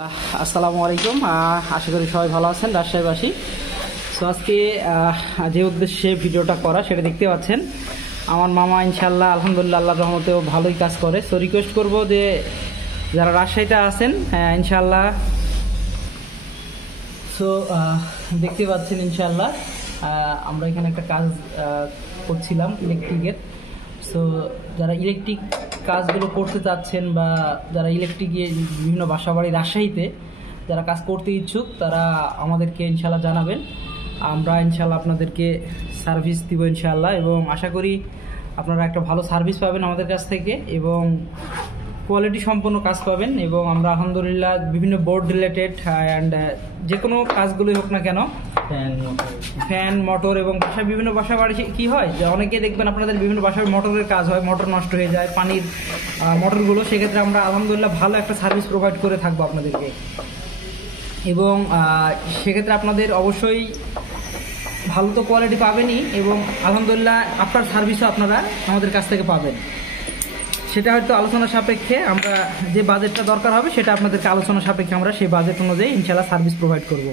আসসালামু আলাইকুম। আশা করি সবাই ভালো আছেন রাজশাহীবাসী। সো আজকে যে উদ্দেশ্যে ভিডিওটা করা সেটা দেখতে পাচ্ছেন। আমার মামা ইনশাল্লাহ আলহামদুলিল্লাহ আল্লাহর রহমতেও ভালোই কাজ করে। সো রিকোয়েস্ট করব যে যারা রাজশাহীতে আছেন ইনশাল্লাহ, সো দেখতে পাচ্ছেন ইনশাল্লাহ আমরা এখানে একটা কাজ করছিলাম ইলেকট্রিকের। সো যারা ইলেকট্রিক কাজগুলো করতে চাচ্ছেন বা যারা ইলেকট্রিকে বিভিন্ন বাসাবাড়ি রাজশাহীতে যারা কাজ করতে ইচ্ছুক তারা আমাদেরকে ইনশাল্লাহ জানাবেন। আমরা ইনশাল্লাহ আপনাদেরকে সার্ভিস দিব ইনশাল্লাহ, এবং আশা করি আপনারা একটা ভালো সার্ভিস পাবেন আমাদের কাছ থেকে এবং কোয়ালিটি সম্পন্ন কাজ পাবেন। এবং আমরা আলহামদুলিল্লাহ বিভিন্ন বোর্ড রিলেটেড অ্যান্ড যে কোনো কাজগুলোই হোক না কেন, ফ্যান মোটর এবং বাসায় বিভিন্ন বাসা বাড়ি কী হয় যে অনেকে দেখবেন আপনাদের বিভিন্ন বাসায় মোটরের কাজ হয়, মোটর নষ্ট হয়ে যায় পানির মোটরগুলো, সেক্ষেত্রে আমরা আলহামদুলিল্লাহ ভালো একটা সার্ভিস প্রোভাইড করে থাকবো আপনাদেরকে। এবং সেক্ষেত্রে আপনাদের অবশ্যই ভালো তো কোয়ালিটি পাবেনই এবং আলহামদুলিল্লাহ আপনার সার্ভিসও আপনারা আমাদের কাছ থেকে পাবেন। সেটা হয়তো আলোচনা সাপেক্ষে আমরা যে বাজেটটা দরকার হবে সেটা আপনাদেরকে আলোচনা সাপেক্ষে আমরা সেই বাজেট অনুযায়ী ইনশাল্লাহ সার্ভিস প্রোভাইড করব।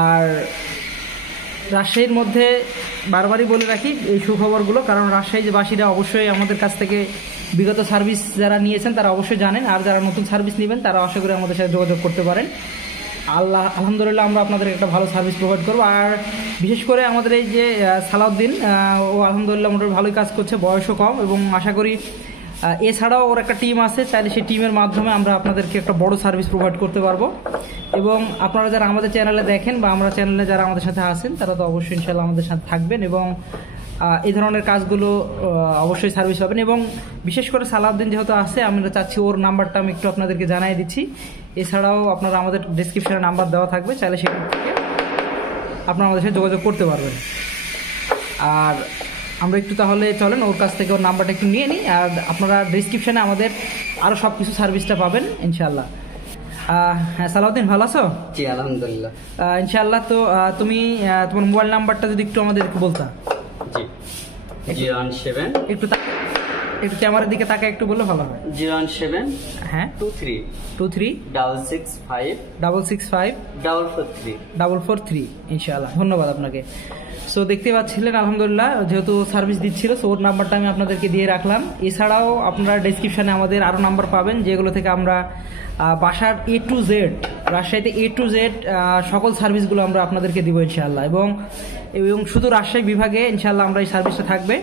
আর রাজশাহীর মধ্যে বারবারই বলে রাখি এই সুখবরগুলো, কারণ রাজশাহীবাসীরা অবশ্যই আমাদের কাছ থেকে বিগত সার্ভিস যারা নিয়েছেন তারা অবশ্যই জানেন, আর যারা নতুন সার্ভিস নেবেন তারা আশা করি আমাদের সাথে যোগাযোগ করতে পারেন। আলহামদুলিল্লাহ আমরা আপনাদের একটা ভালো সার্ভিস প্রোভাইড করবো। আর বিশেষ করে আমাদের এই যে সালাউদ্দিন, ও আলহামদুলিল্লাহ মোটামুটি ভালোই কাজ করছে, বয়সও কম, এবং আশা করি এছাড়াও ওর একটা টিম আছে, চাইলে সেই টিমের মাধ্যমে আমরা আপনাদেরকে একটা বড় সার্ভিস প্রোভাইড করতে পারবো। এবং আপনারা যারা আমাদের চ্যানেলে দেখেন বা আমরা চ্যানেলে যারা আমাদের সাথে আছেন তারা তো অবশ্যই ইনশাল্লাহ আমাদের সাথে থাকবেন এবং এই ধরনের কাজগুলো অবশ্যই সার্ভিস পাবেন। এবং বিশেষ করে সালাউদ্দিন যেহেতু আছে, আমরা চাচ্ছি ওর নাম্বারটা আমি একটু আপনাদেরকে জানাই দিচ্ছি। এছাড়াও আপনারা আমাদের ডিসক্রিপশনে নাম্বার দেওয়া থাকবে, চাইলে সেখান থেকে আপনারা আমাদের সাথে যোগাযোগ করতে পারবেন। আর আমরা একটু তাহলে চলেন ওর কাছ থেকে ওর নাম্বারটা একটু নিয়ে নিই, আর আপনারা ডিসক্রিপশনে আমাদের আরও সব কিছু সার্ভিসটা পাবেন ইনশাল্লাহ। হ্যাঁ সালাউদ্দিন, ভালো আছো? জি আলহামদুলিল্লাহ ইনশাল্লাহ। তো তুমি তোমার মোবাইল নাম্বারটা যদি একটু আমাদেরকে বলতা। জি 017 একটু ক্যামেরার দিকে তাকায় একটু বললে ভালো হয়। 017 হ্যাঁ 23 665 665 443 ইনশাআল্লাহ। ধন্যবাদ আপনাকে। সো দেখতে পাচ্ছিলেন আলহামদুলিল্লাহ যেহেতু সার্ভিস দিচ্ছিল, সো ওর নাম্বারটা আমি আপনাদেরকে দিয়ে রাখলাম। এছাড়াও আপনারা ডেসক্রিপশানে আমাদের আরও নাম্বার পাবেন যেগুলো থেকে আমরা বাসার A to Z, রাজশাহীতে A to Z সকল সার্ভিসগুলো আমরা আপনাদেরকে দিব ইনশাআল্লাহ। এবং শুধু রাজশাহী বিভাগে ইনশাআল্লাহ আমরা এই সার্ভিসটা থাকবে।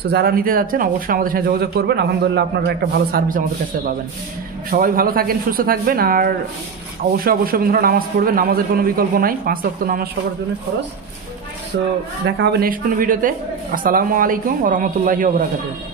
সো যারা নিতে যাচ্ছেন অবশ্যই আমাদের সাথে যোগাযোগ করবেন। আলহামদুলিল্লাহ আপনারা একটা ভালো সার্ভিস আমাদের কাছে পাবেন। সবাই ভালো থাকেন, সুস্থ থাকবেন, আর অবশ্যই বন্ধুরা নামাজ পড়বেন। নামাজের কোনো বিকল্প নাই, 5 ওয়াক্ত নামাজ সবার জন্য খরচ। সো দেখা হবে নেক্সট কোনো ভিডিওতে। আসসালামু আলাইকুম ওয়া রাহমাতুল্লাহি ওয়া বারাকাতুহু।